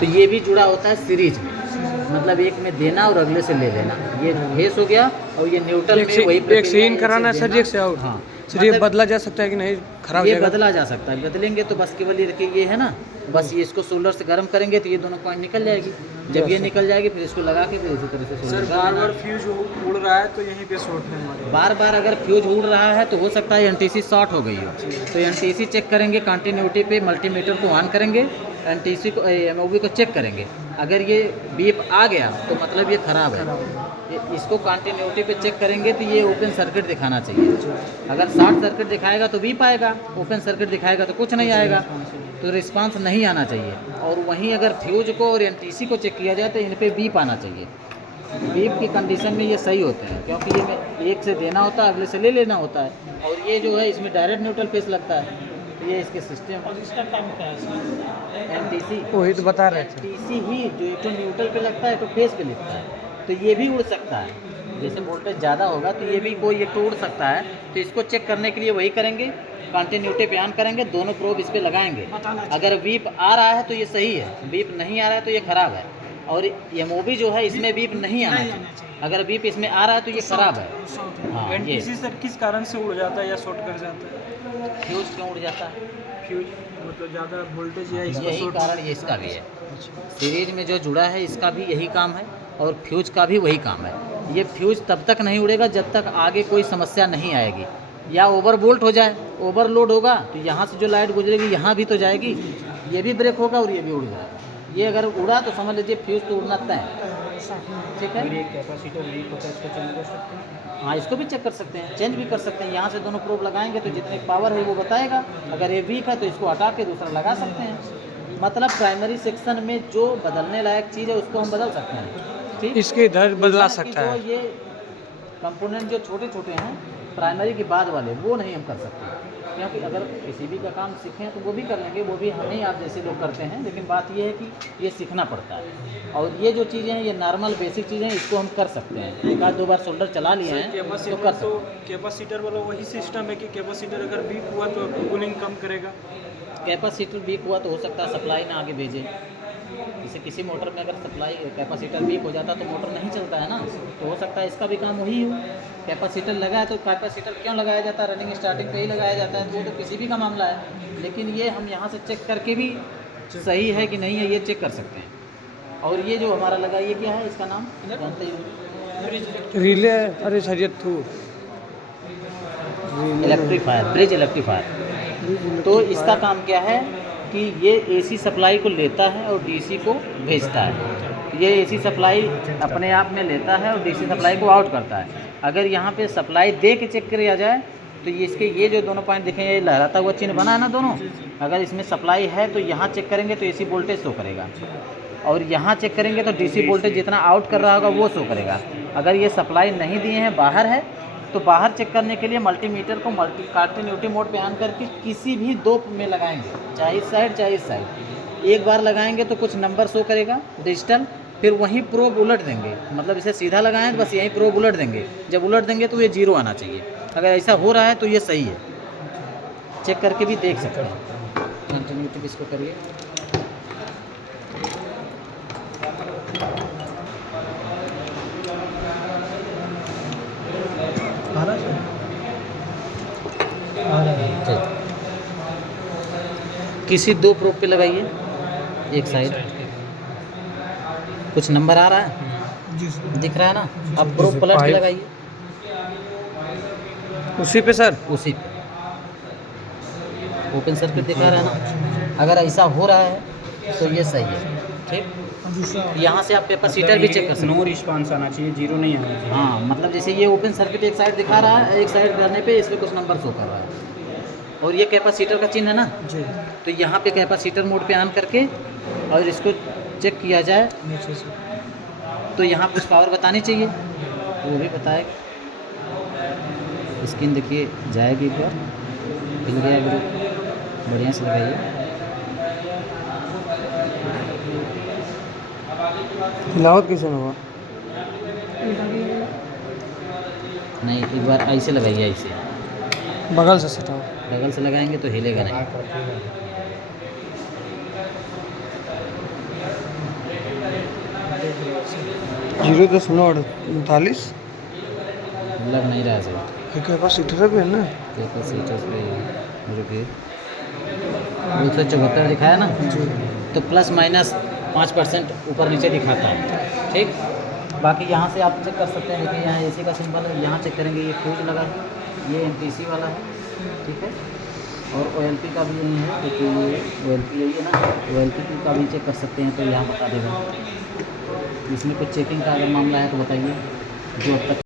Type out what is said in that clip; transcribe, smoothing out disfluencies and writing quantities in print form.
तो ये भी जुड़ा होता है सीरीज में, मतलब एक में देना और अगले से ले लेना। ये फेस हो गया और ये न्यूट्रल में वही एक से इन कराना है सर, एक से आउट। हाँ सर ये मतलब बदला जा सकता है कि नहीं, खराब हो ये जाएगा? बदला जा सकता है, बदलेंगे तो बस केवल ये देखिए ये है ना, बस ये इसको सोल्डर से गर्म करेंगे तो ये दोनों पॉइंट निकल जाएगी। जब ये निकल जाएगी फिर इसको लगा के फिर इसी तरह से सर सोल्डर बार बार फ्यूज उड़ रहा है तो यहीं पे शॉर्ट है हमारे। बार बार अगर फ्यूज उड़ रहा है तो हो सकता है एनटीसी शॉर्ट हो गई हो। तो एनटीसी चेक करेंगे कंटिन्यूटी पे, मल्टीमीटर को ऑन करेंगे, एनटीसी को एमओवी को चेक करेंगे। अगर ये बीप आ गया तो मतलब ये ख़राब है। इसको कंटिन्यूटी पे चेक करेंगे तो ये ओपन सर्किट दिखाना चाहिए। अगर शॉर्ट सर्किट दिखाएगा तो बीप आएगा, ओपन सर्किट दिखाएगा तो कुछ नहीं आएगा, तो रिस्पांस नहीं आना चाहिए। और वहीं अगर फ्यूज को और एनटीसी को चेक किया जाए तो इन पे बीप आना चाहिए। बीप की कंडीशन में ये सही होते हैं, क्योंकि ये में एक से देना होता है, अगले से ले लेना होता है। और ये जो है इसमें डायरेक्ट न्यूट्रल फेस लगता है, ये इसके सिस्टम। और इसका काम क्या है? एनटीसी वही तो बता रहे थे। एनटीसी ही जो एक तो न्यूट्रल पे लगता है, एक तो फेस पे लगता है, तो ये भी उड़ सकता है। जैसे वोल्टेज ज़्यादा होगा तो ये भी कोई एक तो उड़ सकता है। तो इसको चेक करने के लिए वही करेंगे, कंटिन्यूटी पे ऑन करेंगे, दोनों प्रोब इस पे लगाएंगे। अगर बीप आ रहा है तो ये सही है, बीप नहीं आ रहा है तो ये ख़राब है। और एमओवी जो है इसमें बीप नहीं आना चाहिए, अगर बीप इसमें आ रहा है तो ये ख़राब है। हाँ, ये एनटीसी सर किस कारण से उड़ जाता है या शॉर्ट कर जाता है? फ्यूज क्यों उड़ जाता है? फ्यूज मतलब ज़्यादा वोल्टेज या इसका यही शॉर्ट? कारण ये इसका भी है। सीरीज में जो जुड़ा है इसका भी यही काम है और फ्यूज का भी वही काम है। ये फ्यूज तब तक नहीं उड़ेगा जब तक आगे कोई समस्या नहीं आएगी, या ओवरवोल्ट हो जाए, ओवरलोड होगा तो यहाँ से जो लाइट गुजरेगी यहाँ भी तो जाएगी, ये भी ब्रेक होगा और ये भी उड़ जाएगा। ये अगर उड़ा तो समझ लीजिए फ्यूज तो उड़ना तय है। ठीक है, कैपेसिटर वीक होता है, इसको चेंज कर सकते हैं? हाँ इसको भी चेक कर सकते हैं, चेंज भी कर सकते हैं। यहाँ से दोनों प्रोब लगाएंगे तो जितनी पावर है वो बताएगा। अगर ये वीक है तो इसको हटा के दूसरा लगा सकते हैं। मतलब प्राइमरी सेक्शन में जो बदलने लायक चीज़ है उसको हम बदल सकते हैं। ठीक, इसके इधर बदला कि सकता जो है। ये कंपोनेंट जो छोटे छोटे हैं प्राइमरी के बाद वाले, वो नहीं हम कर सकते। क्योंकि अगर पीसीबी का काम सीखें तो वो भी कर लेंगे, वो भी हमें आप जैसे लोग करते हैं, लेकिन बात ये है कि ये सीखना पड़ता है। और ये जो चीज़ें हैं ये नॉर्मल बेसिक चीज़ें हैं, इसको हम कर सकते हैं। एक आध दो बार सोल्डर चला लिए हैं तो कर सकते हैं। कैपेसिटर वाला वही सिस्टम है कि कैपेसिटर अगर वीक हुआ तो कूलिंग कम करेगा? कैपेसिटर वीक हुआ तो हो सकता है सप्लाई ना आगे भेजे। जैसे किसी मोटर में अगर सप्लाई कैपेसिटर वीक हो जाता तो मोटर नहीं चलता है ना, तो हो सकता है इसका भी काम वही हो। कैपेसिटर लगा है तो कैपेसिटर क्यों लगाया जाता है? रनिंग स्टार्टिंग पे ही लगाया जाता है, तो वो तो किसी भी का मामला है। लेकिन ये हम यहाँ से चेक करके भी सही है कि नहीं है ये चेक कर सकते हैं। और ये जो हमारा लगा ये क्या है, इसका नाम जानते हैं? रिले। अरे सर ये थू इलेक्ट्रीफायर, ब्रिज इलेक्ट्रीफायर। तो इसका काम क्या है कि ये एसी सप्लाई को लेता है और डीसी को भेजता है। ये एसी सप्लाई अपने आप में लेता है और डीसी सप्लाई को आउट करता है। अगर यहाँ पे सप्लाई दे के चेक किया जाए तो ये इसके ये जो दोनों पॉइंट दिखेंगे, ये लहराता हुआ चिन्ह बना है ना दोनों, अगर इसमें सप्लाई है तो यहाँ चेक करेंगे तो एसी वोल्टेज शो करेगा, और यहाँ चेक करेंगे तो डीसी वोल्टेज जितना आउट कर रहा होगा वो शो करेगा। अगर ये सप्लाई नहीं दिए हैं, बाहर है, तो बाहर चेक करने के लिए मल्टीमीटर को कंटिन्यूटी मोड पे ऑन करके किसी भी दो में लगाएंगे, चाहे इस साइड चाहे इस साइड। एक बार लगाएंगे तो कुछ नंबर शो करेगा डिजिटल, फिर वहीं प्रोब उलट देंगे, मतलब इसे सीधा लगाएं तो बस यहीं प्रोब उलट देंगे। जब उलट देंगे तो ये जीरो आना चाहिए। अगर ऐसा हो रहा है तो ये सही है, चेक करके भी देख सकते हैं। कंटिन्यूटी किसको करिए, किसी दो प्रोब पे लगाइए, एक साइड कुछ नंबर आ रहा है दिख रहा है ना, अब प्रोब पलट के लगाइए उसी पे सर, उसी पे ओपन सर्किट दिखा रहा है ना। अगर ऐसा हो रहा है तो ये सही है। ठीक, यहाँ से आप कैपेसिटर भी चेक कर सकते हैं। नो रिस्पांस आना चाहिए, जीरो नहीं आना चाहिए। हाँ, मतलब जैसे ये ओपन सर्किट एक साइड दिखा रहा है, एक साइड करने पे इसमें कुछ नंबर शो कर रहा है, और ये कैपेसिटर का चिन्ह है ना जी। तो यहाँ पे कैपेसिटर मोड पे ऑन करके और इसको चेक किया जाए नीचे से तो यहाँ कुछ पावर बतानी चाहिए, वो भी बताएगा। स्क्रीन देखिए जाएगी, एक बार हिल गया ग्रुप, बढ़िया से लगाइए। हिलावट कैसे होगा? नहीं, एक बार ऐसे लगाइए, ऐसे बगल से सटाओ। बगल से लगाएंगे तो हिलेगा नहीं। 0.48 लग नहीं रहा है सर कैपेसिटर भी है ना। कैपेसिटर पे रुकिए 174 दिखाया ना, तो प्लस माइनस 5% ऊपर नीचे दिखाता है। ठीक, बाकी यहाँ से आप चेक कर सकते हैं। देखिए यहाँ एसी का सिंबल है, यहाँ चेक करेंगे ये फ्यूज लगा है, ये एमपीसी वाला है। ठीक है, और ओएलपी का भी यही है, क्योंकि ये ओएलपी यही है ना, ओएलपी का भी चेक कर सकते हैं, तो यहाँ बता देगा। इसमें कुछ चेकिंग का अगर मामला है तो बताइए, जो अब तक